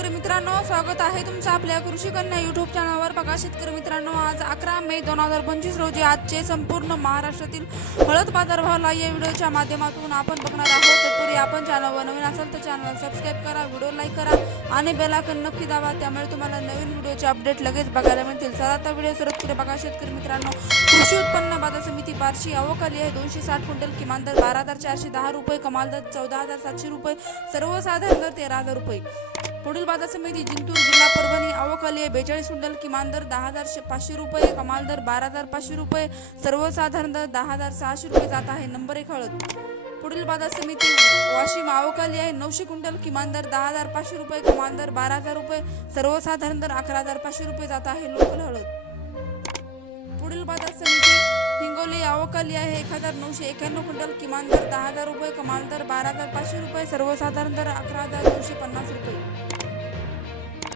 शेतकरी मित्रांनो स्वागत आहे तुमचं आपल्या कृषी कन्या युट्यूब चॅनलवर बघा शेतकरी मित्रांनो आज अकरा मे दोन हजार पंचवीस रोजी आजचे संपूर्ण महाराष्ट्रातील हळद बाजारभावाला या व्हिडिओच्या माध्यमातून आपण बघणार आहोत. तत्पूर्वी आपण चॅनलवर नवीन असाल तर चॅनल सबस्क्राईब करा व्हिडिओ लाईक करा आणि बेलाकन नक्की दावा त्यामुळे तुम्हाला नवीन व्हिडिओचे अपडेट लगेच बघायला मिळतील. सर आता व्हिडिओ सुरत पुढे बघा शेतकरी मित्रांनो कृषी उत्पन्न बाजार समिती बारशी अवकाली आहे. दोनशे साठ क्विंटल किमान दर बारा हजार चारशे दहा रुपये कमाल दर चौदा हजार सातशे रुपये सर्वसाधारण दर तेरा हजार रुपये. पुढील बाजार समिती जिंतूर जिल्हा परभणी आवक आहे. बेचाळीस क्विंटल किमान दर दहा हजार पाचशे रुपये कमाल दर बारा हजार पाचशे रुपये सर्वसाधारण दर दहा हजार सहाशे रुपये जात आहे. नंबर एक हळद. पुढील बाजार समिती वाशिम आवकाली आहे. नऊशे क्विंटल किमान दर दहा हजार पाचशे रुपये कमाल दर बारा हजार रुपये सर्वसाधारण दर अकरा हजार पाचशे रुपये जात आहे. लोकल हळद. पुढील बाजार समिती हिंगोली आवक आहे. एक हजार नऊशे एक्याण्णव क्विंटल किमान दर दहा हजार रुपये कमाल दर बारा हजार पाचशे रुपये सर्वसाधारण दर अकरा हजार दोनशे पन्नास रुपये.